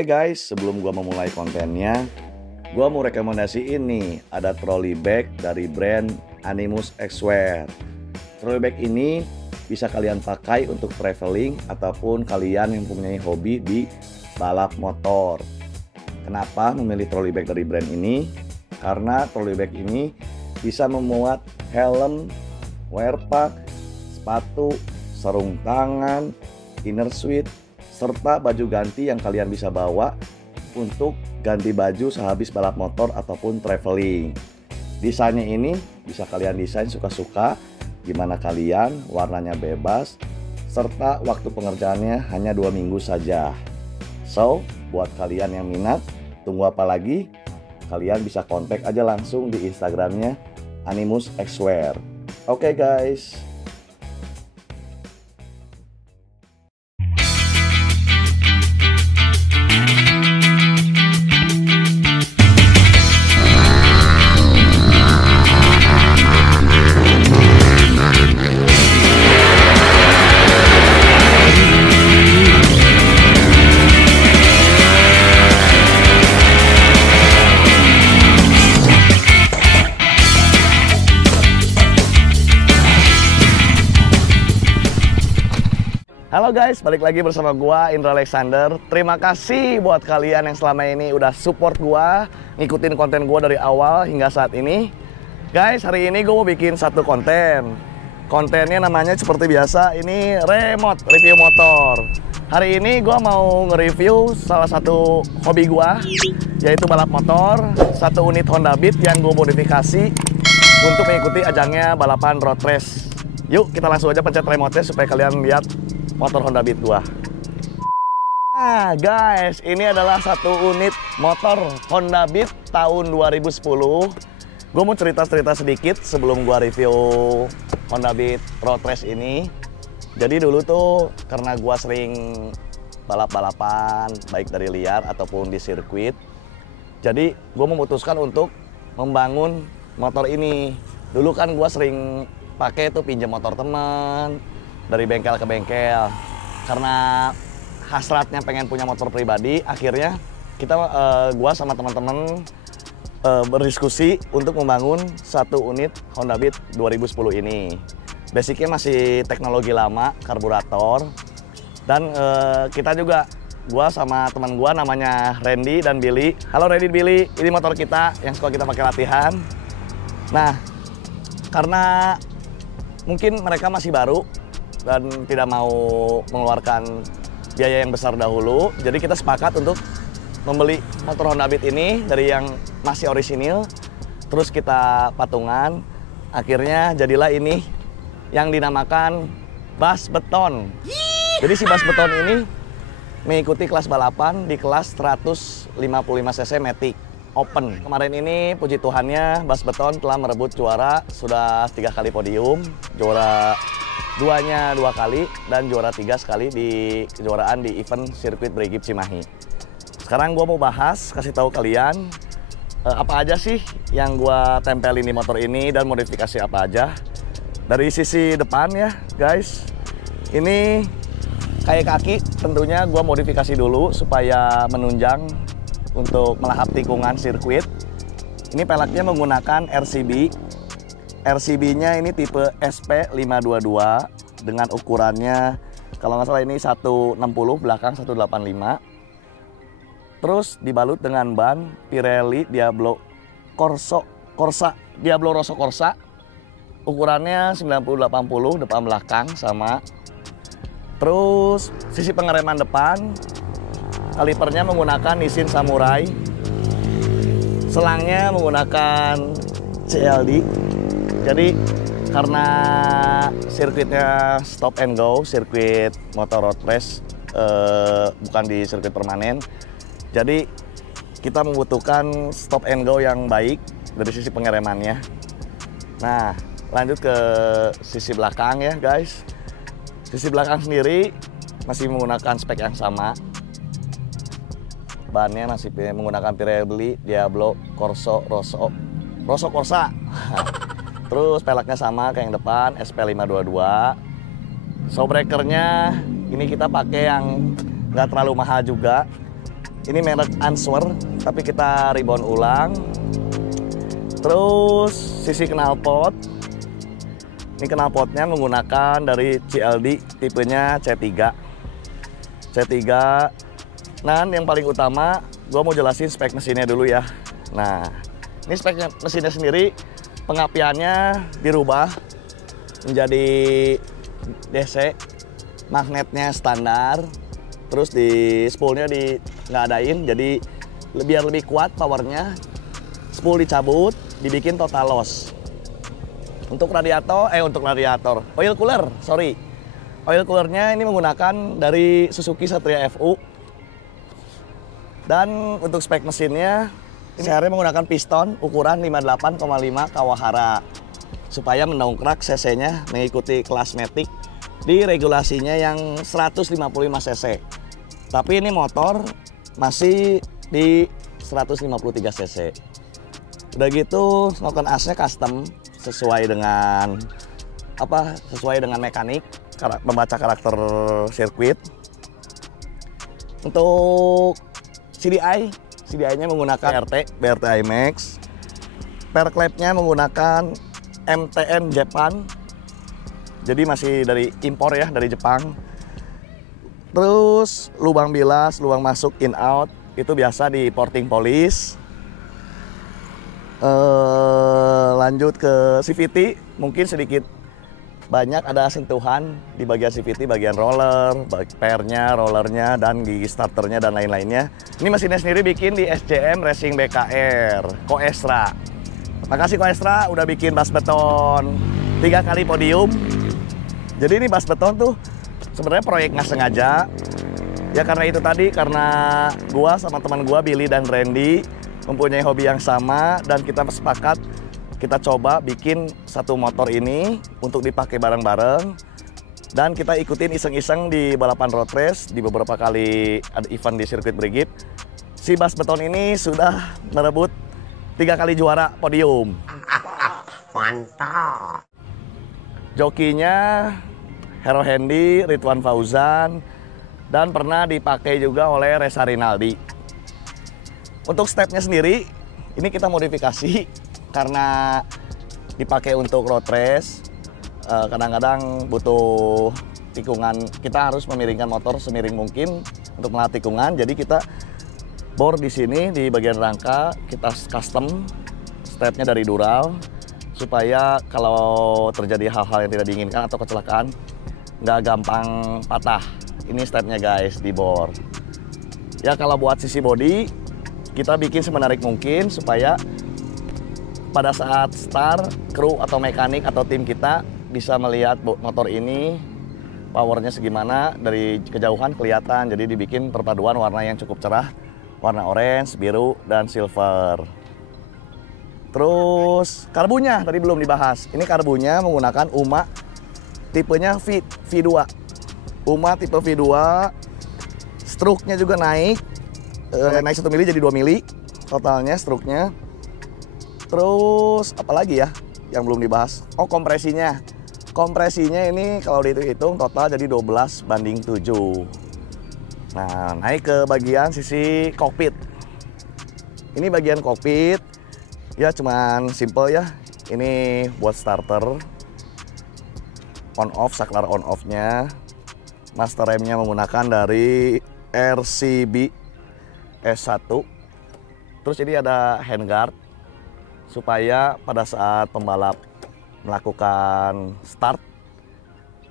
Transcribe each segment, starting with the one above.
Oke guys, sebelum gua memulai kontennya, gua mau rekomendasi ini. Ada trolley bag dari brand Animus Xwear. Trolley bag ini bisa kalian pakai untuk traveling ataupun kalian yang mempunyai hobi di balap motor. Kenapa memilih trolley bag dari brand ini? Karena trolley bag ini bisa memuat helm, wear pack, sepatu, sarung tangan, inner suite, serta baju ganti yang kalian bisa bawa untuk ganti baju sehabis balap motor ataupun traveling. Desainnya ini bisa kalian desain suka-suka, gimana kalian, warnanya bebas, serta waktu pengerjaannya hanya 2 minggu saja. So, buat kalian yang minat, tunggu apa lagi? Kalian bisa kontak aja langsung di Instagramnya Animus Xwear. Oke guys. Halo guys, balik lagi bersama gua Indra Alexander. Terima kasih buat kalian yang selama ini udah support gua, ngikutin konten gua dari awal hingga saat ini. Guys, hari ini gua mau bikin satu konten. Kontennya namanya seperti biasa, ini remote review motor. Hari ini gua mau nge-review salah satu hobi gua, yaitu balap motor, satu unit Honda Beat yang gua modifikasi untuk mengikuti ajangnya balapan road race. Yuk, kita langsung aja pencet remote-nya supaya kalian lihat motor Honda Beat gua. Nah guys, ini adalah satu unit motor Honda Beat tahun 2010. Gue mau cerita-cerita sedikit sebelum gua review Honda Beat Road Race ini. Jadi dulu tuh karena gua sering balap-balapan baik dari liar ataupun di sirkuit. Jadi gue memutuskan untuk membangun motor ini. Dulu kan gua sering pakai tuh pinjam motor teman dari bengkel ke bengkel. Karena hasratnya pengen punya motor pribadi, akhirnya kita gua sama teman-teman berdiskusi untuk membangun satu unit Honda Beat 2010 ini. Basicnya masih teknologi lama, karburator. Dan kita juga, gua sama teman gua namanya Randy dan Billy. Halo Randy, Billy, ini motor kita yang suka kita pakai latihan. Nah, karena mungkin mereka masih baru dan tidak mau mengeluarkan biaya yang besar dahulu, jadi kita sepakat untuk membeli motor Honda Beat ini dari yang masih orisinil, terus kita patungan. Akhirnya jadilah ini yang dinamakan Bas Beton. Jadi si Bas Beton ini mengikuti kelas balapan di kelas 155 cc Matic Open. Kemarin ini puji Tuhannya Bas Beton telah merebut juara, sudah 3 kali podium, juara 2-nya 2 kali dan juara 3 sekali di kejuaraan di event sirkuit Brigip Cimahi. Sekarang gua mau bahas, kasih tahu kalian apa aja sih yang gua tempelin di motor ini dan modifikasi apa aja. Dari sisi depan ya guys, ini kayak kaki tentunya gua modifikasi dulu supaya menunjang untuk melahap tikungan sirkuit. Ini peleknya menggunakan RCB. RCB-nya ini tipe SP522 dengan ukurannya kalau nggak salah ini 160 belakang 185. Terus dibalut dengan ban Pirelli Diablo Corsa Diablo Rosso Corsa. Ukurannya 90-80 depan belakang sama. Terus sisi pengereman depan kalipernya menggunakan Nissin Samurai. Selangnya menggunakan CLD. Jadi karena sirkuitnya stop and go, sirkuit motor road race, bukan di sirkuit permanen. Jadi kita membutuhkan stop and go yang baik dari sisi pengeremannya. Nah, lanjut ke sisi belakang ya guys. Sisi belakang sendiri masih menggunakan spek yang sama. Bannya masih menggunakan Pirelli Diablo Rosso Corsa. Terus peleknya sama kayak yang depan, SP522. Show breakernya ini kita pakai yang nggak terlalu mahal juga. Ini merek Answer, tapi kita reborn ulang. Terus sisi knalpot. Ini knalpotnya menggunakan dari CLD tipenya C3. Dan yang paling utama, gue mau jelasin spek mesinnya dulu ya. Nah, ini spek mesinnya sendiri, pengapiannya dirubah menjadi DC, magnetnya standar, terus di spoolnya nggak adain, jadi biar lebih kuat powernya. Spool dicabut, dibikin total loss. Untuk oil coolernya ini menggunakan dari Suzuki Satria FU. Dan untuk spek mesinnya, ini CR menggunakan piston ukuran 58,5 kawahara supaya mendongkrak cc-nya mengikuti kelas Matic di regulasinya yang 155 cc. Tapi ini motor masih di 153 cc. Udah gitu, noken asnya custom sesuai dengan mekanik, membaca karakter sirkuit. Untuk CDI-nya menggunakan BRT IMAX. Per clampnya menggunakan MTN Japan. Jadi masih dari impor ya, dari Jepang. Terus lubang bilas, lubang masuk in out itu biasa di porting polish. Lanjut ke CVT, mungkin sedikit banyak ada sentuhan di bagian CVT, bagian roller, pernya, rollernya, dan gigi starternya dan lain-lainnya. Ini mesinnya sendiri bikin di SJM Racing BKR, Koestra. Makasih Koestra udah bikin bas beton 3 kali podium. Jadi ini bas beton tuh sebenarnya proyek nggak sengaja. Ya karena itu tadi, karena gua sama teman gua Billy dan Randy mempunyai hobi yang sama dan kita sepakat kita coba bikin satu motor ini untuk dipakai bareng-bareng, dan kita ikutin iseng-iseng di balapan road race di beberapa kali ada event di sirkuit Brigit. Si bas beton ini sudah merebut 3 kali juara podium. Mantap. Jokinya Hero Handy, Ridwan Fauzan, dan pernah dipakai juga oleh Reza Rinaldi. Untuk stepnya sendiri, ini kita modifikasi karena dipakai untuk road race. Kadang-kadang butuh tikungan, kita harus memiringkan motor semiring mungkin untuk melatih tikungan. Jadi kita bor di sini di bagian rangka, kita custom stepnya dari Dural supaya kalau terjadi hal-hal yang tidak diinginkan atau kecelakaan nggak gampang patah. Ini stepnya guys di bor. Ya kalau buat sisi body kita bikin semenarik mungkin supaya pada saat start kru atau mekanik atau tim kita bisa melihat motor ini powernya segimana dari kejauhan kelihatan. Jadi dibikin perpaduan warna yang cukup cerah, warna orange, biru, dan silver. Terus karbunya tadi belum dibahas. Ini karbunya menggunakan UMA tipenya V2. UMA tipe V2. Struknya juga naik 1 mili jadi 2 mili totalnya struknya. Terus apalagi ya yang belum dibahas? Oh, kompresinya. Kompresinya ini kalau dihitung total jadi 12:7. Nah, naik ke bagian sisi kokpit. Ini bagian kokpit ya cuman simple ya. Ini buat starter, on off, saklar on off-nya. Master remnya menggunakan dari RCB S1. Terus ini ada handguard supaya pada saat pembalap melakukan start,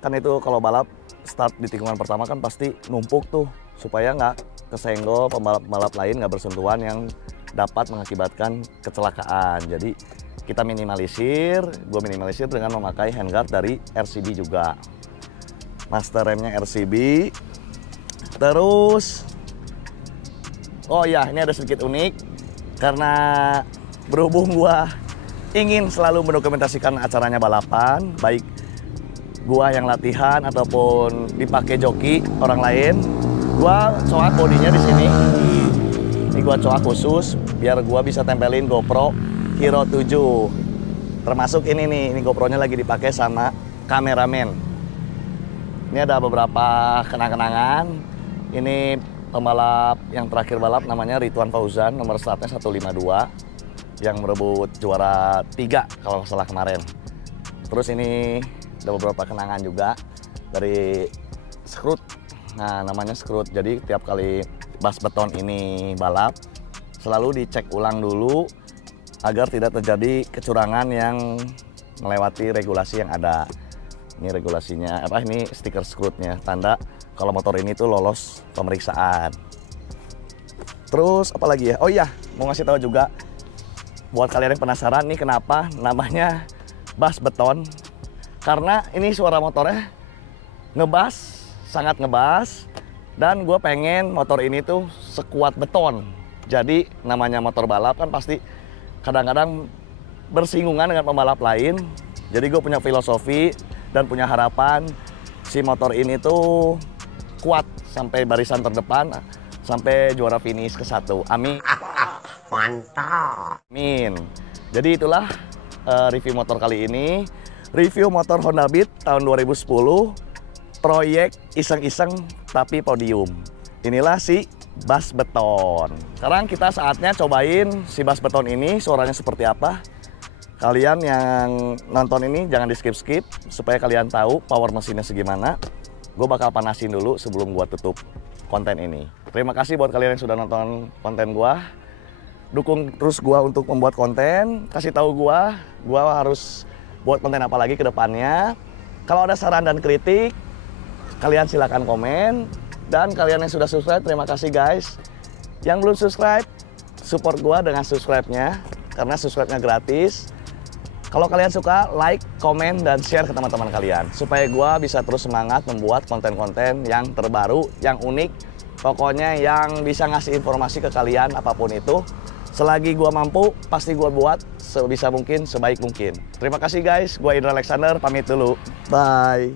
kan itu kalau balap start di tikungan pertama kan pasti numpuk tuh, supaya nggak kesenggol pembalap-pembalap lain, nggak bersentuhan yang dapat mengakibatkan kecelakaan. Jadi kita minimalisir, gue minimalisir dengan memakai handguard dari RCB juga. Master remnya RCB. Terus oh ya, ini ada sedikit unik karena berhubung gua ingin selalu mendokumentasikan acaranya balapan, baik gua yang latihan ataupun dipakai joki orang lain, gua coak bodinya di sini. Ini gua coak khusus biar gua bisa tempelin GoPro Hero 7. Termasuk ini nih, ini GoPro-nya lagi dipakai sama kameramen. Ini ada beberapa kenang-kenangan. Ini pembalap yang terakhir balap namanya Ridwan Fauzan, nomor startnya 152 yang merebut juara 3 kalau nggak salah kemarin. Terus ini ada beberapa kenangan juga dari Scrut. Nah, namanya Scrut. Jadi tiap kali bas beton ini balap selalu dicek ulang dulu agar tidak terjadi kecurangan yang melewati regulasi yang ada. Ini regulasinya, ini stiker Scrutnya, tanda kalau motor ini tuh lolos pemeriksaan. Terus apa lagi ya? Oh iya, mau ngasih tahu juga buat kalian yang penasaran nih kenapa namanya bas beton. Karena ini suara motornya ngebas, sangat ngebas, dan gue pengen motor ini tuh sekuat beton. Jadi namanya motor balap kan pasti kadang-kadang bersinggungan dengan pembalap lain. Jadi gue punya filosofi dan punya harapan si motor ini tuh kuat sampai barisan terdepan, sampai juara finish ke-1. Amin. Mantap. Amin. Jadi itulah review motor kali ini. Review motor Honda Beat tahun 2010. Proyek iseng-iseng tapi podium. Inilah si bas beton. Sekarang kita saatnya cobain si bas beton ini suaranya seperti apa. Kalian yang nonton ini jangan di skip-skip supaya kalian tahu power mesinnya segimana. Gue bakal panasin dulu sebelum gue tutup konten ini. Terima kasih buat kalian yang sudah nonton konten gue. Dukung terus gue untuk membuat konten. Kasih tahu gue harus buat konten apa lagi ke depannya. Kalau ada saran dan kritik, kalian silakan komen. Dan kalian yang sudah subscribe, terima kasih guys. Yang belum subscribe, support gue dengan subscribe-nya. Karena subscribe-nya gratis. Kalau kalian suka, like, komen, dan share ke teman-teman kalian. Supaya gue bisa terus semangat membuat konten-konten yang terbaru, yang unik. Pokoknya yang bisa ngasih informasi ke kalian apapun itu. Selagi gue mampu, pasti gue buat sebisa mungkin, sebaik mungkin. Terima kasih guys, gue Indra Alexander, pamit dulu. Bye.